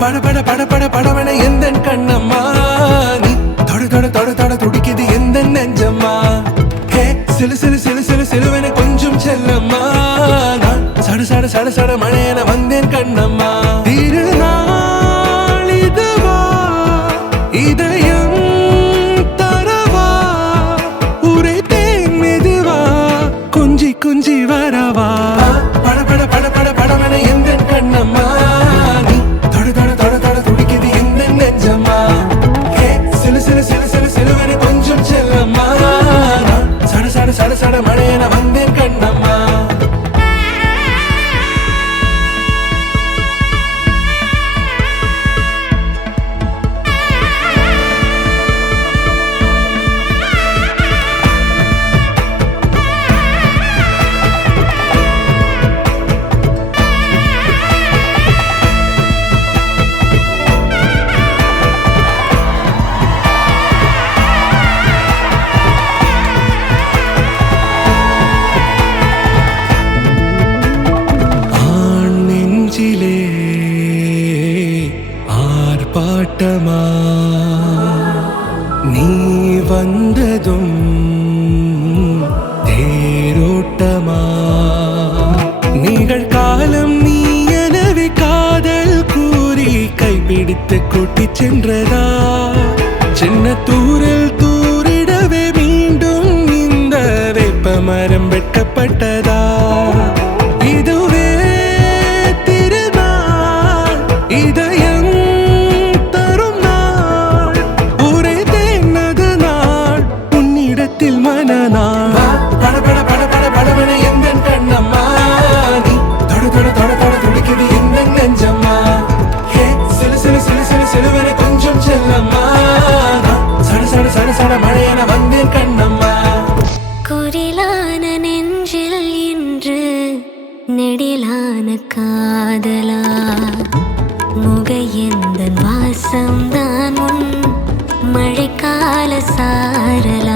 பட பட பட பட படவன எந்தன் கண்ணம்மா நீ தொட தொட தொட தொட துடிக்குது எந்த நெஞ்சம்மா ஹே சிலு சிலு சிலு சிலு சிலுவன கொஞ்சம் செல்லம்மா நான் சட சட சட சட மழையன வந்தேன் கண்ணம்மா திருநாள் இதுவா இதயம் தரவா உரைத்தேன் மெதுவா குஞ்சி குஞ்சி வரவா பட பட பட பட படவன எந்தன் கண்ணம்மா நீ தொட தொட தொட தொட துடிக்குது எந்த நெஞ்சம்மா ஹே சிலு சிலு சிலு சிலு சிலுவன கொஞ்சம் செல்லம்மா நான் சட சட சட சட மழையன வந்தேன் கண்ணம்மா ஆர்ப்பாட்டமா நீ வந்ததும் தேரோட்டமா நிகழ்காலம் நீ எனவே காதல் கூறி கைப்பிடித்து கூட்டிச் சென்றதா சின்ன தூரல் தூரிடவே மீண்டும் இந்த வேப்ப மரம் வெட்டப்பட்டதா இதுவே திருநாள் இதயம் தரும் நாள் உரைத்தேனது நாள் உன்னிடத்தில் மனநாள் பட பட பட பட படவன எந்தன் கண்ணம்மா நீ தொட தொட தொட தொட துடிக்குது எந்த நெஞ்சம்மா ஹே சிலு சிலு சிலு சிலு சிலுவன கொஞ்சம் செல்லம்மா சட சட சட சட மழையன வந்தேன் கண்ணம்மா குரிலான நெஞ்சில் இன்று நெடிலான காதலா முகையெந்தன் வாசம்தான் உன் மழைக்கால சாரலா